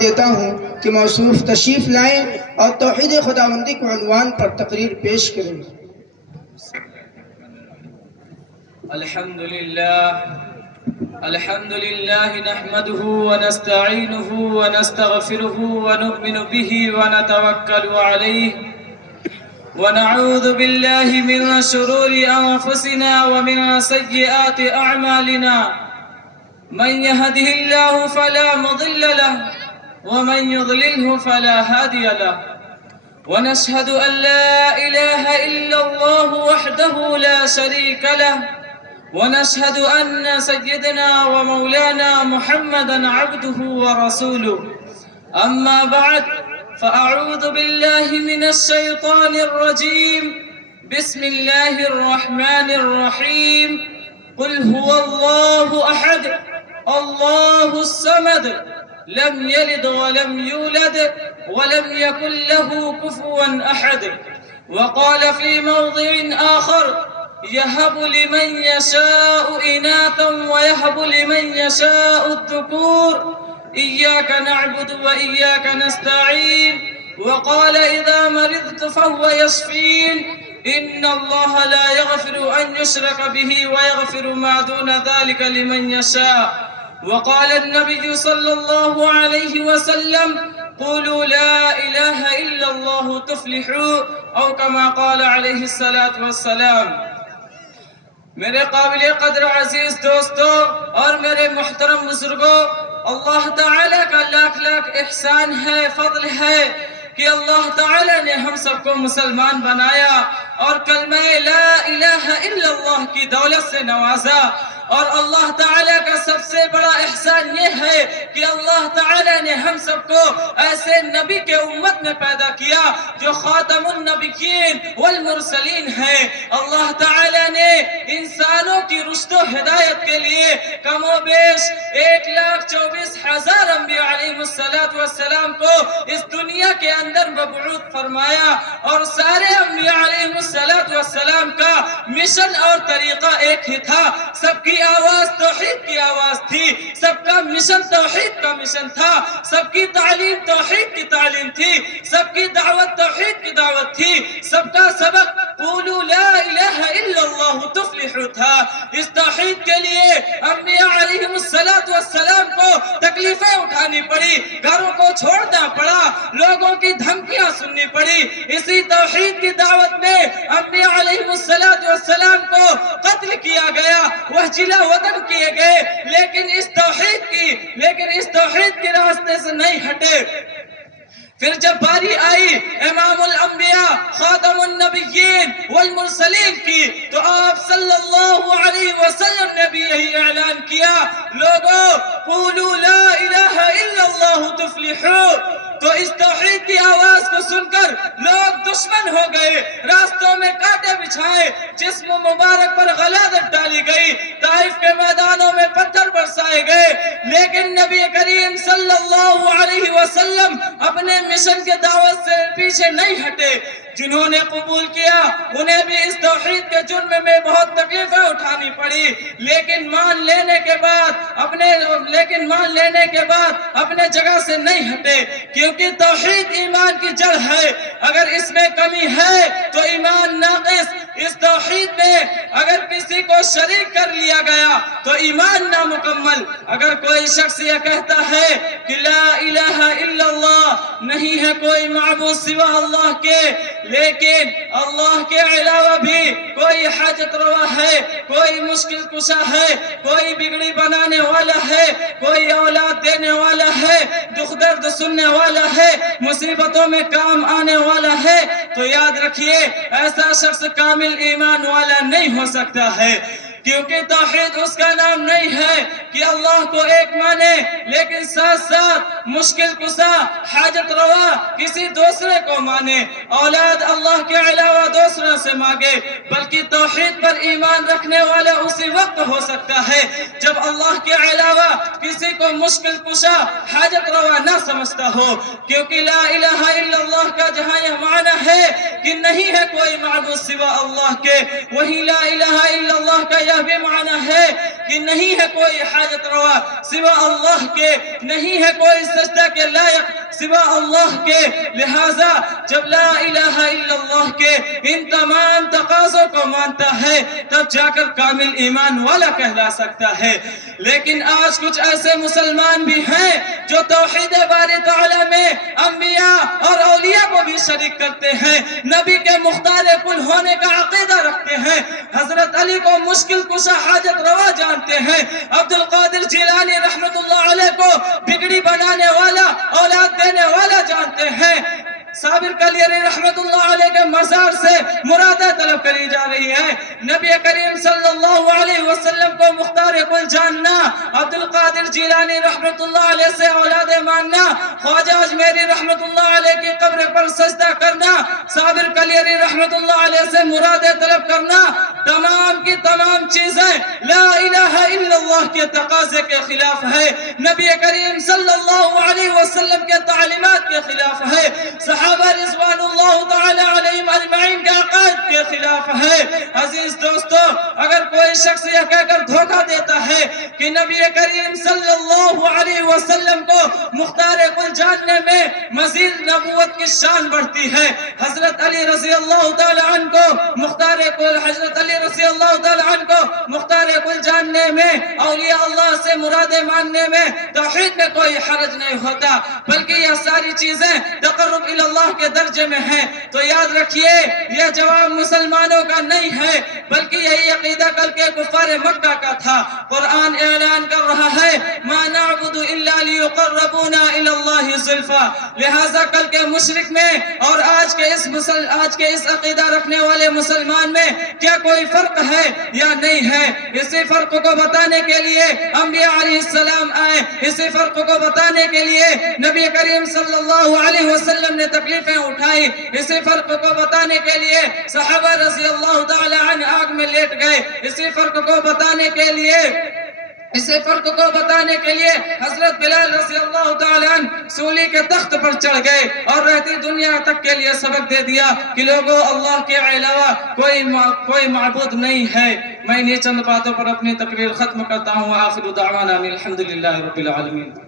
دیتا ہوں کہ موصوف تشریف لائیں اور توحید خداوندی کو عنوان پر تقریر پیش کریں۔ الحمد لله نحمده ونستعينه ونستغفره ونؤمن به ونتوكل عليه ونعوذ بالله من شرور أنفسنا ومن سيئات أعمالنا من يهده الله فلا مضل له ومن يضلله فلا هادي له ونشهد أن لا إله إلا الله وحده لا شريك له ونشهد أن سيدنا ومولانا محمدا عبده ورسوله أما بعد فأعوذ بالله من الشيطان الرجيم بسم الله الرحمن الرحيم قل هو الله أحد الله الصمد لم يلد ولم يولد ولم يكن له كفوا أحد وقال في موضع آخر يهب لمن يشاء إناثا ويهب لمن يشاء الذكور إياك نعبد وإياك نستعين وقال إذا مرضت فهو يشفين إن الله لا يغفر أن يشرك به ويغفر ما دون ذلك لمن يشاء وقال النبي صلى الله عليه وسلم قولوا لا إله إلا الله تفلحوا أو كما قال عليه الصلاة والسلام۔ میرے قابل قدر عزیز دوستو اور میرے محترم بزرگوں، اللہ تعالیٰ کا لاکھ لاکھ احسان ہے، فضل ہے کہ اللہ تعالیٰ نے ہم سب کو مسلمان بنایا اور کلمہ لا الہ الا اللہ کی دولت سے نوازا۔ اور اللہ تعالیٰ کا سب سے بڑا احسان یہ ہے کہ اللہ تعالیٰ نے ہم سب کو ایسے نبی کے امت میں پیدا کیا جو خاتم النبیین والمرسلین ہے۔ اللہ تعالیٰ نے انسانوں کی رشد و ہدایت کے لیے کم و بیش 1,24,000 انبیاء علیہ السلام کو اس دنیا کے اندر مبعوث فرمایا، اور سارے انبیاء علیہ السلام کا مشن اور طریقہ ایک ہی تھا۔ سب کی آواز توحید کی آواز تھی، سب کا مشن توحید کا مشن تھا، سب کی تعلیم توحید کی تعلیم تھی، سب کی دعوت توحید کی دعوت تھی، سب کا سبق قولوا لا الہ الا اللہ تفلحوا تھا۔ اس توحید کے لیے انبیاء علیہ السلام کو تکلیفیں اٹھانی پڑی، گھروں کو چھوڑنا پڑا، لوگوں کی دھمکیاں سننی پڑی۔ اسی توحید کی دعوت میں انبیاء علیہ السلام کو قتل کیا گیا، وحشیلہ وطن کیے گئے، لیکن اس توحید کے راستے سے نہیں ہٹے۔ پھر جب باری آئی امام الانبیاء خاتم النبیین والمرسلین کی، تو آپ صلی اللہ علیہ وسلم نے بھی یہی اعلان کیا، لوگوں قولوا لا الہ الا اللہ تفلحوا۔ تو اس توحید کی آواز کو سن کر لوگ دشمن ہو گئے، راستوں میں کانٹے بچھائے، جسم مبارک پر غلازت ڈالی گئی، طائف کے میدانوں میں پتھر برسائے گئے، لیکن نبی کریم صلی اللہ علیہ وسلم اپنے مشن کے دعوت سے پیچھے نہیں ہٹے۔ جنہوں نے قبول کیا انہیں بھی اس توحید کے جرم میں بہت تکلیفیں اٹھانی پڑی، لیکن مان لینے کے بعد اپنے جگہ سے نہیں ہٹے، کیونکہ توحید ایمان کی جڑ ہے۔ اگر اس میں کمی ہے تو ایمان ناقص۔ اس توحید میں اگر کسی کو شریک کر لیا گیا تو ایمان نامکمل۔ اگر کوئی شخص یہ کہتا ہے کہ لا الہ الا اللہ، نہیں ہے کوئی معبود سوا اللہ کے، لیکن اللہ کے علاوہ بھی کوئی حاجت روا ہے، کوئی مشکل کشا ہے، کوئی بگڑی بنانے والا ہے، کوئی اولاد دینے والا ہے، دکھ درد سننے والا ہے، مصیبتوں میں کام آنے والا ہے، تو یاد رکھیے ایسا شخص کامل ایمان والا نہیں ہو سکتا ہے، کیونکہ توحید اس کا نام نہیں ہے کہ اللہ کو ایک مانے لیکن ساتھ ساتھ مشکل کشا حاجت روا کسی دوسرے کو مانے، اولاد اللہ کے علاوہ دوسروں سے مانگے، بلکہ توحید پر ایمان رکھنے والا اسی وقت ہو سکتا ہے جب اللہ کے علاوہ کسی کو مشکل کشا حاجت روا نہ سمجھتا ہو، کیونکہ لا الہ الا اللہ کا جہاں یہ معنی ہے کہ نہیں ہے کوئی معبود سوا اللہ کے، وہی لا الہ الا اللہ کا یہ بھی معنی ہے کہ نہیں ہے کوئی حاجت روا سوا اللہ کے، نہیں ہے کوئی سجدہ کے لائق سوا اللہ کے۔ لہذا جب لا الہ الا اللہ کے ان تمام تقاضوں کو مانتا ہے تب جا کر کامل ایمان والا کہلا سکتا ہے۔ لیکن آج کچھ ایسے مسلمان بھی ہیں جو توحید باری تعالی میں انبیاء اور اولیاء کو بھی شریک کرتے ہیں، نبی کے مختار کل ہونے کا عقیدہ رکھتے ہیں، حضرت علی کو مشکل کشا حاجت روا جانتے ہیں، عبد القادر جیلانی رحمت اللہ علیہ کو بگڑی بنانے والا اولاد دینے والا جانتے ہیں، صابر کلیری رحمت اللہ علیہ کے مزار سے مرادیں طلب کری جا رہی ہے، نبی کریم صلی اللہ علیہ وسلم کو مختار کل جاننا، عبد القادر جیلانی رحمت اللہ علیہ سے اولاد ماننا، خواجہ اجمیری رحمت اللہ علیہ کی قبر پر سجدہ کرنا، صابر کلیری رحمت اللہ علیہ سے مرادیں طلب کرنا، تمام کی تمام چیزیں لا الہ الا اللہ کے تقاضے کے خلاف ہے، نبی کریم صلی اللہ علیہ وسلم کے تعلیمات کے خلاف ہے، صحابہ رضوان اللہ تعالی علیہم اجمعین کے عقائد کے خلاف ہے۔ عزیز دوستو، اگر کوئی شخص یہ کہہ کر دھوکہ دیتا ہے کہ نبی کریم صلی اللہ علیہ وسلم کو مختار کل جاننے میں مزید نبوت کی شان بڑھتی ہے، حضرت علی رضی اللہ تعالی عنہ کو مختار کل، حضرت علی رضی اللہ تعالی عنہ کو مختار کل جاننے میں، اولیاء اللہ سے مرادیں ماننے میں توحید میں کوئی حرج نہیں ہوتا، بلکہ یہ ساری چیزیں تقرب اللہ کے درجے میں ہیں۔ تو یاد رکھیے یہ جواب مسلمانوں کا نہیں ہے، بلکہ یہی عقیدہ کل کے کفار مکہ کا تھا۔ قرآن اعلان کر رہا ہے ما نعبد الا لیقربونا الی اللہ زلفا، لہذا کل کے مشرک میں اور آج کے اس عقیدہ رکھنے والے مسلمان میں کیا کوئی فرق ہے یا نہیں ہے؟ اسی فرق کو بتانے کے لیے انبیاء علیہ السلام آئے، اسی فرق کو بتانے کے لیے نبی کریم صلی اللہ علیہ وسلم نے تکلیفیں اٹھائی، اسی فرق کو بتانے کے لیے صحابہ رضی اللہ تعالی عنہ آگ میں لیٹ گئے، اسی فرق کو بتانے کے لیے حضرت بلال رضی اللہ تعالی عنہ سولی کے تخت پر چڑھ گئے اور رہتی دنیا تک کے لیے سبق دے دیا کہ لوگوں اللہ کے علاوہ کوئی معبود نہیں ہے۔ میں انہی چند باتوں پر اپنی تقریر ختم کرتا ہوں، آخر دعوانا الحمدللہ رب العالمین۔